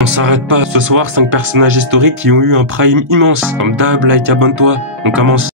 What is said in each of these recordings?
On s'arrête pas. Ce soir, 5 personnages historiques qui ont eu un prime immense. Comme d'hab, like, abonne-toi. On commence.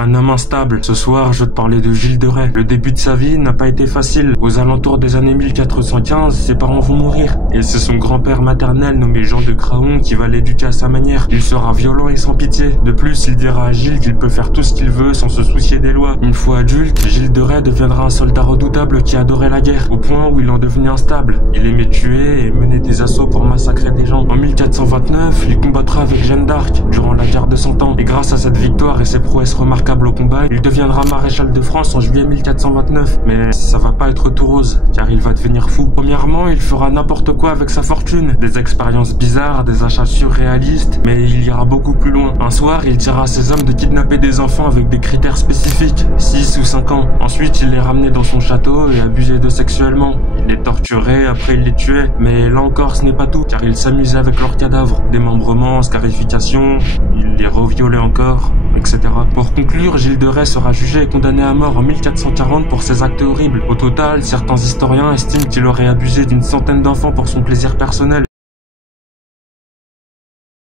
Un homme instable. Ce soir, je vais te parler de Gilles de Rais. Le début de sa vie n'a pas été facile. Aux alentours des années 1415, ses parents vont mourir. Et c'est son grand-père maternel nommé Jean de Craon qui va l'éduquer à sa manière. Il sera violent et sans pitié. De plus, il dira à Gilles qu'il peut faire tout ce qu'il veut sans se soucier des lois. Une fois adulte, Gilles de Rais deviendra un soldat redoutable qui adorait la guerre, au point où il en devenait instable. Il aimait tuer et mener des assauts pour massacrer des gens. En 1429, il combattra avec Jeanne d'Arc durant la guerre de 100 ans. Et grâce à cette victoire et ses prouesses remarquables au combat, il deviendra maréchal de France en juillet 1429. Mais ça va pas être tout rose, car il va devenir fou. Premièrement, il fera n'importe quoi avec sa fortune. Des expériences bizarres, des achats surréalistes, mais il ira beaucoup plus loin. Un soir, il dira à ses hommes de kidnapper des enfants avec des critères spécifiques, 6 ou 5 ans. Ensuite, il les ramenait dans son château et abusait d'eux sexuellement. Il les torturait, après il les tuait. Mais là encore, ce n'est pas tout, car il s'amusait avec leurs cadavres. Démembrement, scarification, il les reviolait encore, etc. Pour conclure, Gilles de Rais sera jugé et condamné à mort en 1440 pour ses actes horribles. Au total, certains historiens estiment qu'il aurait abusé d'une centaine d'enfants pour son plaisir personnel.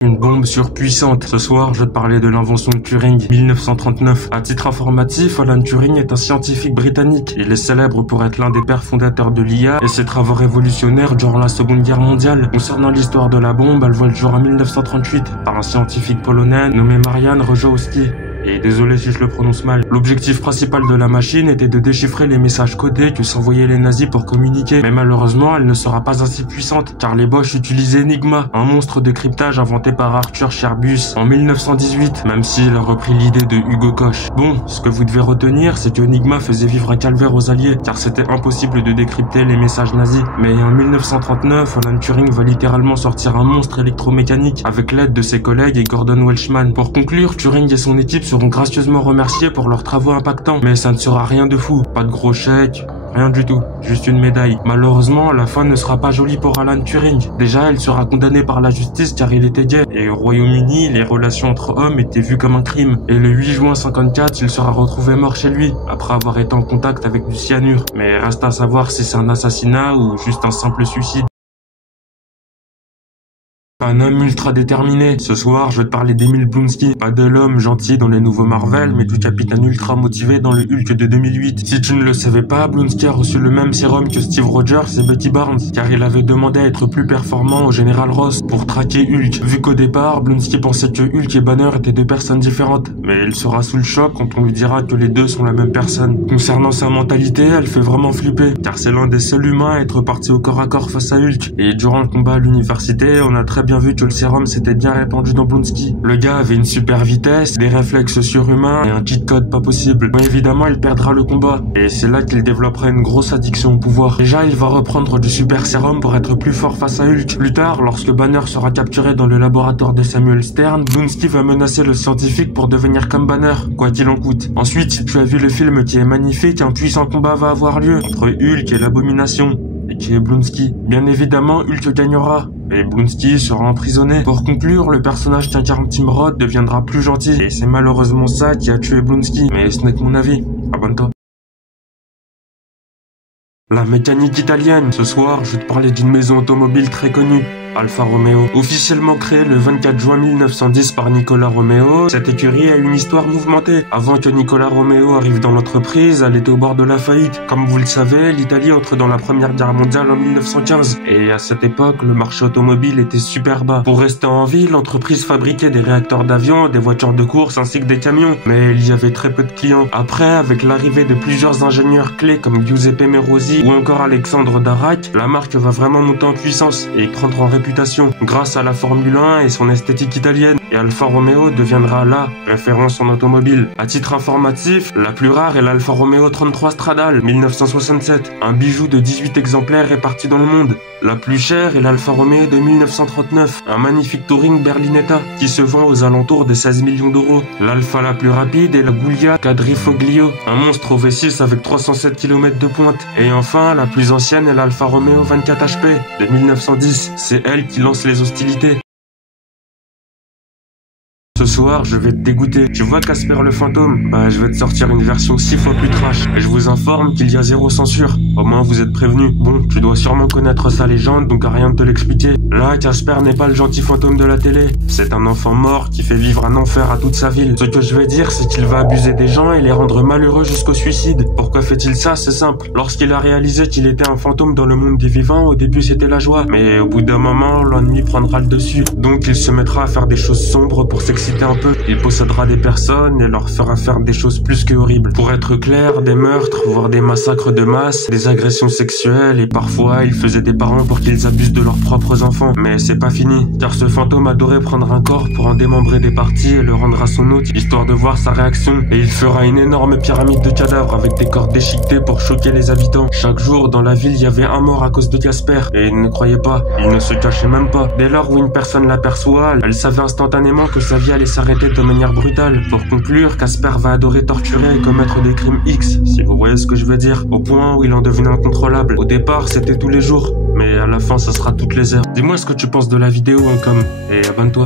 Une bombe surpuissante. Ce soir, je vais te parler de l'invention de Turing, 1939. À titre informatif, Alan Turing est un scientifique britannique. Il est célèbre pour être l'un des pères fondateurs de l'IA et ses travaux révolutionnaires durant la Seconde Guerre mondiale. Concernant l'histoire de la bombe, elle voit le jour en 1938 par un scientifique polonais nommé Marian Rojkowski. Et désolé si je le prononce mal. L'objectif principal de la machine était de déchiffrer les messages codés que s'envoyaient les nazis pour communiquer. Mais malheureusement, elle ne sera pas assez puissante, car les Boches utilisaient Enigma, un monstre de cryptage inventé par Arthur Scherbus en 1918, même s'il a repris l'idée de Hugo Koch. Bon, ce que vous devez retenir, c'est que Enigma faisait vivre un calvaire aux Alliés, car c'était impossible de décrypter les messages nazis. Mais en 1939, Alan Turing va littéralement sortir un monstre électromécanique avec l'aide de ses collègues et Gordon Welshman. Pour conclure, Turing et son équipe seront gracieusement remerciés pour leurs travaux impactants. Mais ça ne sera rien de fou, pas de gros chèques, rien du tout, juste une médaille. Malheureusement, la fin ne sera pas jolie pour Alan Turing. Déjà, il sera condamné par la justice car il était gay. Et au Royaume-Uni, les relations entre hommes étaient vues comme un crime. Et le 8 juin 54, il sera retrouvé mort chez lui, après avoir été en contact avec du cyanure. Mais reste à savoir si c'est un assassinat ou juste un simple suicide. Un homme ultra déterminé. Ce soir, je vais te parler d'Emil Blonsky. Pas de l'homme gentil dans les nouveaux Marvel, mais du capitaine ultra motivé dans le Hulk de 2008. Si tu ne le savais pas, Blonsky a reçu le même sérum que Steve Rogers et Bucky Barnes, car il avait demandé à être plus performant au général Ross pour traquer Hulk. Vu qu'au départ, Blonsky pensait que Hulk et Banner étaient deux personnes différentes, mais il sera sous le choc quand on lui dira que les deux sont la même personne. Concernant sa mentalité, elle fait vraiment flipper, car c'est l'un des seuls humains à être parti au corps à corps face à Hulk. Et durant le combat à l'université, on a très bien vu que le sérum s'était bien répandu dans Blonsky. Le gars avait une super vitesse, des réflexes surhumains et un cheat code pas possible. Mais évidemment, il perdra le combat. Et c'est là qu'il développera une grosse addiction au pouvoir. Déjà, il va reprendre du super sérum pour être plus fort face à Hulk. Plus tard, lorsque Banner sera capturé dans le laboratoire de Samuel Stern, Blonsky va menacer le scientifique pour devenir comme Banner, quoi qu'il en coûte. Ensuite, si tu as vu le film qui est magnifique, un puissant combat va avoir lieu entre Hulk et l'Abomination, et qui est Blonsky. Bien évidemment, Hulk gagnera, et Blonsky sera emprisonné. Pour conclure, le personnage qu'incarne Tim Roth deviendra plus gentil, et c'est malheureusement ça qui a tué Blonsky. Mais ce n'est que mon avis. Abonne-toi. La mécanique italienne. Ce soir, je vais te parler d'une maison automobile très connue, Alfa Romeo. Officiellement créée le 24 juin 1910 par Nicola Romeo, cette écurie a une histoire mouvementée. Avant que Nicola Romeo arrive dans l'entreprise, elle était au bord de la faillite. Comme vous le savez, l'Italie entre dans la Première Guerre mondiale en 1915. Et à cette époque, le marché automobile était super bas. Pour rester en vie, l'entreprise fabriquait des réacteurs d'avion, des voitures de course ainsi que des camions. Mais il y avait très peu de clients. Après, avec l'arrivée de plusieurs ingénieurs clés comme Giuseppe Merosi ou encore Alexandre Darac, la marque va vraiment monter en puissance et prendre en réputation grâce à la Formule 1 et son esthétique italienne. Et Alfa Romeo deviendra la référence en automobile. À titre informatif, la plus rare est l'Alfa Romeo 33 Stradale 1967, un bijou de 18 exemplaires répartis dans le monde. La plus chère est l'Alfa Romeo de 1939, un magnifique touring Berlinetta qui se vend aux alentours des 16 millions d'euros. L'Alfa la plus rapide est la Giulia Quadrifoglio, un monstre au V6 avec 307 km de pointe. Et enfin, la plus ancienne est l'Alfa Romeo 24 HP de 1910. C'est elle qui lance les hostilités. Ce soir, je vais te dégoûter. Tu vois Casper le fantôme? Bah, je vais te sortir une version 6 fois plus trash. Et je vous informe qu'il y a zéro censure. Au moins, vous êtes prévenus. Bon, tu dois sûrement connaître sa légende, donc à rien de te l'expliquer. Là, Casper n'est pas le gentil fantôme de la télé. C'est un enfant mort qui fait vivre un enfer à toute sa ville. Ce que je vais dire, c'est qu'il va abuser des gens et les rendre malheureux jusqu'au suicide. Pourquoi fait-il ça? C'est simple. Lorsqu'il a réalisé qu'il était un fantôme dans le monde des vivants, au début c'était la joie. Mais au bout d'un moment, l'ennui prendra le dessus. Donc il se mettra à faire des choses sombres pour s'exciter un peu. Il possédera des personnes et leur fera faire des choses plus que horribles. Pour être clair, des meurtres, voire des massacres de masse, des agressions sexuelles et parfois il faisait des parents pour qu'ils abusent de leurs propres enfants. Mais c'est pas fini, car ce fantôme adorait prendre un corps pour en démembrer des parties et le rendre à son hôte, histoire de voir sa réaction. Et il fera une énorme pyramide de cadavres avec des corps déchiquetés pour choquer les habitants. Chaque jour, dans la ville, il y avait un mort à cause de Casper. Et il ne croyait pas, il ne se cachait même pas. Dès lors où une personne l'aperçoit, elle savait instantanément que sa vie allait s'arrêter de manière brutale. Pour conclure, Casper va adorer torturer et commettre des crimes X, si vous voyez ce que je veux dire, au point où il en devenait incontrôlable. Au départ, c'était tous les jours, mais à la fin, ça sera toutes les heures. Dis-moi ce que tu penses de la vidéo, et abonne-toi.